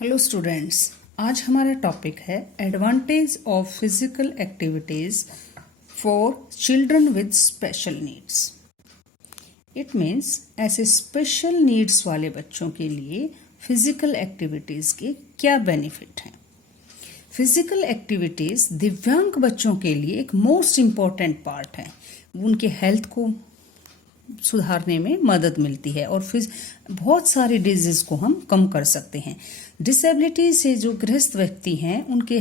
Hello students, आज हमारा topic है advantage of physical activities for children with special needs. It means ऐसे special needs वाले बच्चों के लिए फिजिकल एक्टिविटीज के क्या बेनिफिट हैं। फिजिकल एक्टिविटीज दिव्यांग बच्चों के लिए एक मोस्ट इम्पॉर्टेंट पार्ट है। उनके हेल्थ को सुधारने में मदद मिलती है और फिर बहुत सारी डिजीज को हम कम कर सकते हैं। डिसेबिलिटी से जो ग्रस्त व्यक्ति हैं उनके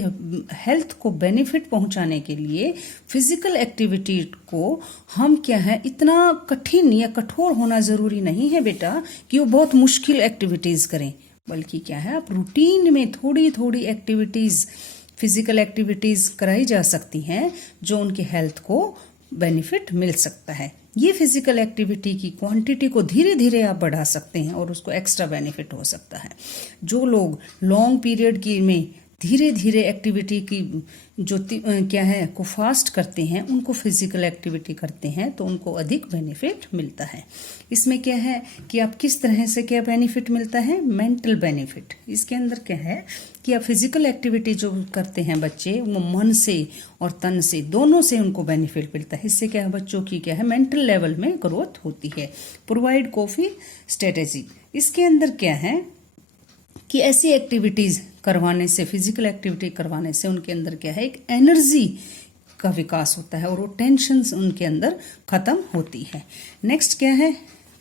हेल्थ को बेनिफिट पहुंचाने के लिए फिजिकल एक्टिविटी को हम क्या है इतना कठिन या कठोर होना जरूरी नहीं है बेटा कि वो बहुत मुश्किल एक्टिविटीज करें, बल्कि क्या है आप रूटीन में थोड़ी थोड़ी एक्टिविटीज फिजिकल एक्टिविटीज कराई जा सकती हैं जो उनके हेल्थ को बेनिफिट मिल सकता है। ये फिजिकल एक्टिविटी की क्वांटिटी को धीरे धीरे आप बढ़ा सकते हैं और उसको एक्स्ट्रा बेनिफिट हो सकता है। जो लोग लॉन्ग पीरियड की में धीरे धीरे एक्टिविटी की जो क्या है को फास्ट करते हैं, उनको फिजिकल एक्टिविटी करते हैं तो उनको अधिक बेनिफिट मिलता है। इसमें क्या है कि आप किस तरह से क्या बेनिफिट मिलता है, मेंटल बेनिफिट। इसके अंदर क्या है कि आप फिजिकल एक्टिविटी जो करते हैं बच्चे, वो मन से और तन से दोनों से उनको बेनिफिट मिलता है। इससे क्या है बच्चों की क्या है मेंटल लेवल में ग्रोथ होती है। प्रोवाइड कॉफी स्ट्रेटेजी, इसके अंदर क्या है कि ऐसी एक्टिविटीज करवाने से, फिजिकल एक्टिविटी करवाने से उनके अंदर क्या है एक एनर्जी का विकास होता है और वो टेंशन उनके अंदर खत्म होती है। नेक्स्ट क्या है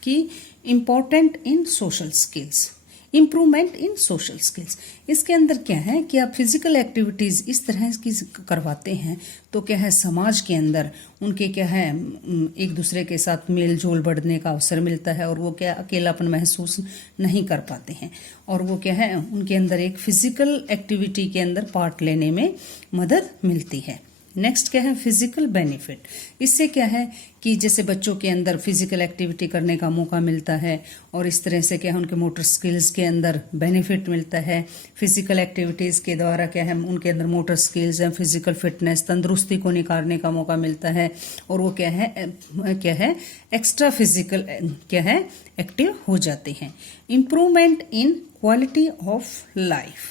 कि important in social skills, improvement in social skills. इसके अंदर क्या है कि आप फिजिकल एक्टिविटीज इस तरह की करवाते हैं तो क्या है समाज के अंदर उनके क्या है एक दूसरे के साथ मेल जोल बढ़ने का अवसर मिलता है और वो क्या अकेलापन महसूस नहीं कर पाते हैं और वो क्या है उनके अंदर एक फिजिकल एक्टिविटी के अंदर पार्ट लेने में मदद मिलती है। नेक्स्ट क्या है फिजिकल बेनिफिट। इससे क्या है कि जैसे बच्चों के अंदर फिजिकल एक्टिविटी करने का मौका मिलता है और इस तरह से क्या है उनके मोटर स्किल्स के अंदर बेनिफिट मिलता है। फिजिकल एक्टिविटीज के द्वारा क्या है उनके अंदर motor skills and physical fitness, तंदुरुस्ती को निखारने का मौका मिलता है और वो क्या है एक्स्ट्रा फिजिकल क्या है एक्टिव हो जाते हैं। Improvement in quality of life,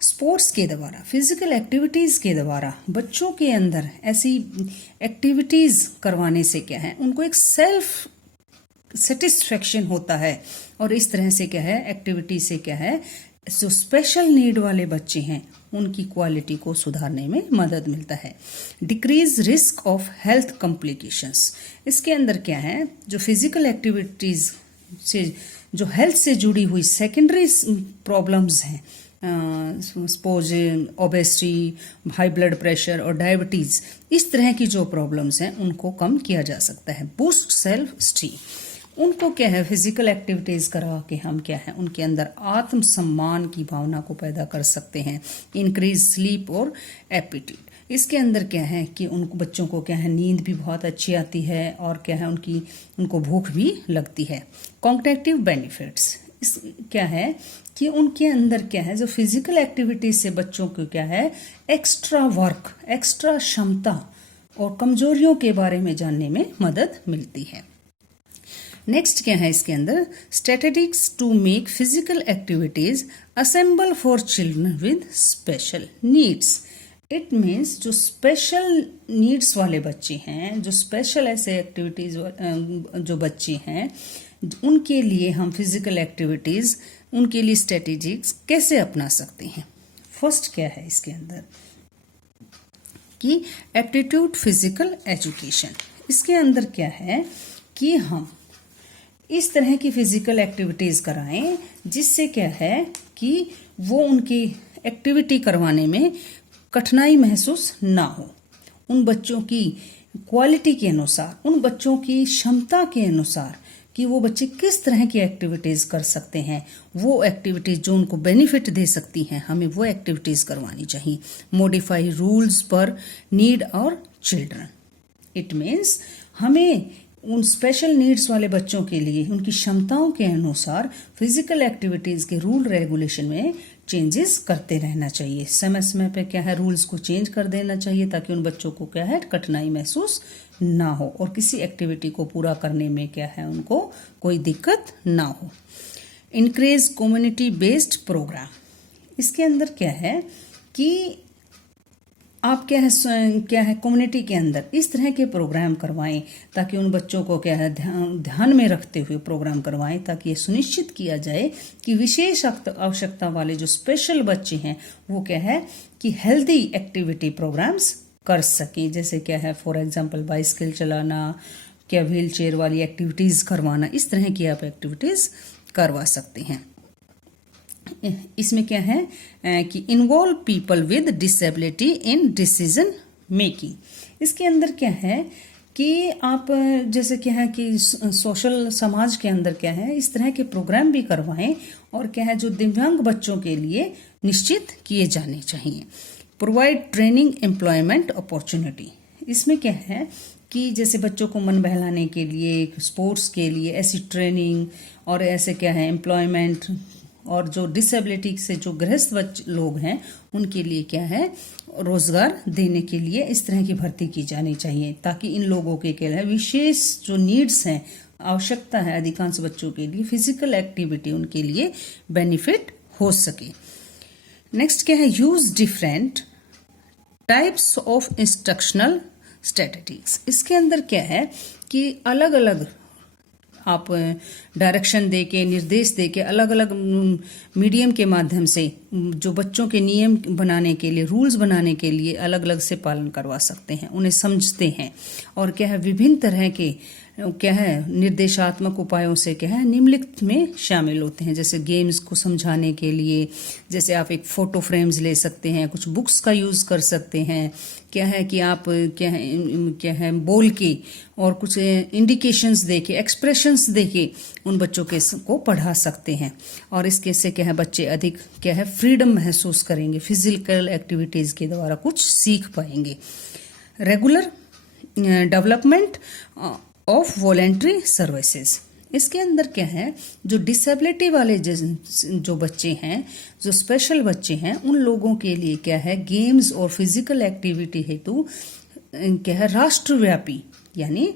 sports के द्वारा, फिजिकल एक्टिविटीज के द्वारा बच्चों के अंदर ऐसी एक्टिविटीज करवाने से क्या है उनको एक सेल्फ सेटिस्फेक्शन होता है और इस तरह से क्या है एक्टिविटी से क्या है जो स्पेशल नीड वाले बच्चे हैं उनकी क्वालिटी को सुधारने में मदद मिलता है। Decrease risk of health complications, इसके अंदर क्या है जो फिजिकल एक्टिविटीज से जो हेल्थ से जुड़ी हुई सेकेंडरी प्रॉब्लम्स हैं, suppose obesity, high blood pressure और डायबिटीज, इस तरह की जो प्रॉब्लम्स हैं उनको कम किया जा सकता है। बूस्ट सेल्फ स्टीम, उनको क्या है फिजिकल एक्टिविटीज करा के हम क्या है उनके अंदर आत्मसम्मान की भावना को पैदा कर सकते हैं। इंक्रीज स्लीप और एपिटाइट, इसके अंदर क्या है कि उनको बच्चों को क्या है नींद भी बहुत अच्छी आती है और क्या है उनको भूख भी लगती है। कॉग्निटिव बेनिफिट्स, इस क्या है कि उनके अंदर क्या है जो फिजिकल एक्टिविटीज से बच्चों को क्या है एक्स्ट्रा वर्क, एक्स्ट्रा क्षमता और कमजोरियों के बारे में जानने में मदद मिलती है। नेक्स्ट क्या है इसके अंदर strategies to make physical activities assemble for children with special needs. It means जो स्पेशल नीड्स वाले बच्चे हैं, जो स्पेशल ऐसे एक्टिविटीज जो बच्चे हैं उनके लिए हम फिजिकल एक्टिविटीज उनके लिए स्ट्रेटेजिक्स कैसे अपना सकते हैं। फर्स्ट क्या है इसके अंदर कि एप्टीट्यूड फिजिकल एजुकेशन, इसके अंदर क्या है कि हम इस तरह की फिजिकल एक्टिविटीज कराएं जिससे क्या है कि वो उनकी एक्टिविटी करवाने में कठिनाई महसूस ना हो। उन बच्चों की क्वालिटी के अनुसार, उन बच्चों की क्षमता के अनुसार कि वो बच्चे किस तरह की एक्टिविटीज कर सकते हैं, वो एक्टिविटीज जो उनको बेनिफिट दे सकती हैं हमें वो एक्टिविटीज करवानी चाहिए। मॉडिफाई रूल्स पर नीड और चिल्ड्रन, इट मीन्स हमें उन स्पेशल नीड्स वाले बच्चों के लिए उनकी क्षमताओं के अनुसार फिजिकल एक्टिविटीज के रूल रेगुलेशन में चेंजेस करते रहना चाहिए। समय समय पे क्या है रूल्स को चेंज कर देना चाहिए ताकि उन बच्चों को क्या है कठिनाई महसूस ना हो और किसी एक्टिविटी को पूरा करने में क्या है उनको कोई दिक्कत ना हो। Increase community based program. इसके अंदर क्या है कि आप क्या है कम्युनिटी के अंदर इस तरह के प्रोग्राम करवाएं ताकि उन बच्चों को क्या है ध्यान में रखते हुए प्रोग्राम करवाएं, ताकि ये सुनिश्चित किया जाए कि विशेष आवश्यकता वाले जो स्पेशल बच्चे हैं वो क्या है कि हेल्दी एक्टिविटी प्रोग्राम्स कर सकें। जैसे क्या है फॉर एग्जांपल बाइसिकल चलाना, क्या व्हील चेयर वाली एक्टिविटीज़ करवाना, इस तरह की आप एक्टिविटीज़ करवा सकते हैं। इसमें क्या है कि involve people with disability in decision making. इसके अंदर क्या है कि आप जैसे क्या है कि सोशल समाज के अंदर क्या है इस तरह के प्रोग्राम भी करवाएं और क्या है जो दिव्यांग बच्चों के लिए निश्चित किए जाने चाहिए। Provide training employment opportunity. इसमें क्या है कि जैसे बच्चों को मन बहलाने के लिए, स्पोर्ट्स के लिए ऐसी ट्रेनिंग और ऐसे क्या है एम्प्लॉयमेंट, और जो डिसेबिलिटी से जो गृहस्थ लोग हैं उनके लिए क्या है रोजगार देने के लिए इस तरह की भर्ती की जानी चाहिए, ताकि इन लोगों के क्या है विशेष जो नीड्स हैं, आवश्यकता है अधिकांश बच्चों के लिए, फिजिकल एक्टिविटी उनके लिए बेनिफिट हो सके। नेक्स्ट क्या है use different types of instructional strategies. इसके अंदर क्या है कि अलग अलग आप डायरेक्शन देके, निर्देश देके, अलग अलग मीडियम के माध्यम से जो बच्चों के नियम बनाने के लिए, रूल्स बनाने के लिए अलग अलग से पालन करवा सकते हैं, उन्हें समझते हैं। और क्या है विभिन्न तरह के क्या है निर्देशात्मक उपायों से क्या है निम्नलिखित में शामिल होते हैं। जैसे गेम्स को समझाने के लिए, जैसे आप एक फोटो फ्रेम्स ले सकते हैं, कुछ बुक्स का यूज कर सकते हैं, क्या है कि आप क्या है बोल के और कुछ इंडिकेशंस देके, एक्सप्रेशंस देके उन बच्चों के को पढ़ा सकते हैं। और इसके से क्या है बच्चे अधिक क्या है फ्रीडम महसूस करेंगे, फिजिकल एक्टिविटीज के द्वारा कुछ सीख पाएंगे। Regular development of voluntary services. इसके अंदर क्या है जो डिसेबिलिटी वाले जो बच्चे हैं, जो स्पेशल बच्चे हैं, उन लोगों के लिए क्या है गेम्स और फिजिकल एक्टिविटी हेतु क्या है राष्ट्रव्यापी यानी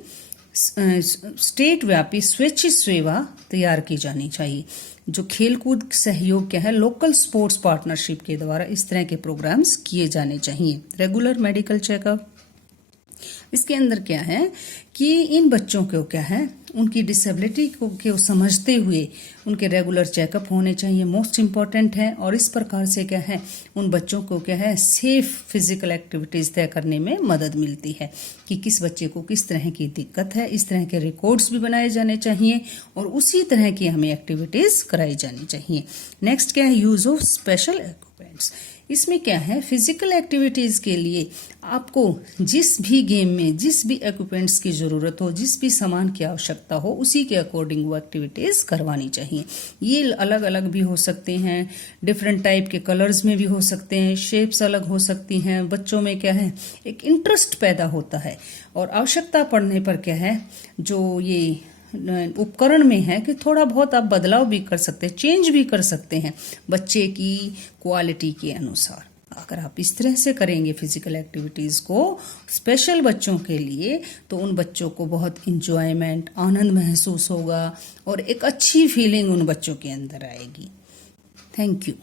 स्टेट व्यापी स्वैच्छिक सेवा तैयार की जानी चाहिए। जो खेलकूद सहयोग क्या है लोकल स्पोर्ट्स पार्टनरशिप के द्वारा इस तरह के प्रोग्राम्स किए जाने चाहिए। Regular medical checkup. इसके अंदर क्या है कि इन बच्चों को क्या है उनकी डिसेबिलिटी को समझते हुए उनके रेगुलर चेकअप होने चाहिए, मोस्ट इम्पॉर्टेंट है। और इस प्रकार से क्या है उन बच्चों को क्या है सेफ फिजिकल एक्टिविटीज तय करने में मदद मिलती है कि किस बच्चे को किस तरह की दिक्कत है। इस तरह के रिकॉर्ड्स भी बनाए जाने चाहिए और उसी तरह की हमें एक्टिविटीज कराई जानी चाहिए। नेक्स्ट क्या है यूज ऑफ स्पेशल इक्विपमेंट्स। इसमें क्या है फिजिकल एक्टिविटीज के लिए आपको जिस भी गेम में जिस भी इक्विपमेंट्स की जरूरत हो, जिस भी सामान की आवश्यकता हो, उसी के अकॉर्डिंग वो एक्टिविटीज करवानी चाहिए। ये अलग अलग भी हो सकते हैं, डिफरेंट टाइप के कलर्स में भी हो सकते हैं, शेप्स अलग हो सकती हैं। बच्चों में क्या है एक इंटरेस्ट पैदा होता है और आवश्यकता पड़ने पर क्या है जो ये उपकरण में है कि थोड़ा बहुत आप बदलाव भी कर सकते हैं, चेंज भी कर सकते हैं बच्चे की क्वालिटी के अनुसार। अगर आप इस तरह से करेंगे फिजिकल एक्टिविटीज को स्पेशल बच्चों के लिए तो उन बच्चों को बहुत इंजॉयमेंट, आनंद महसूस होगा और एक अच्छी फीलिंग उन बच्चों के अंदर आएगी। Thank you.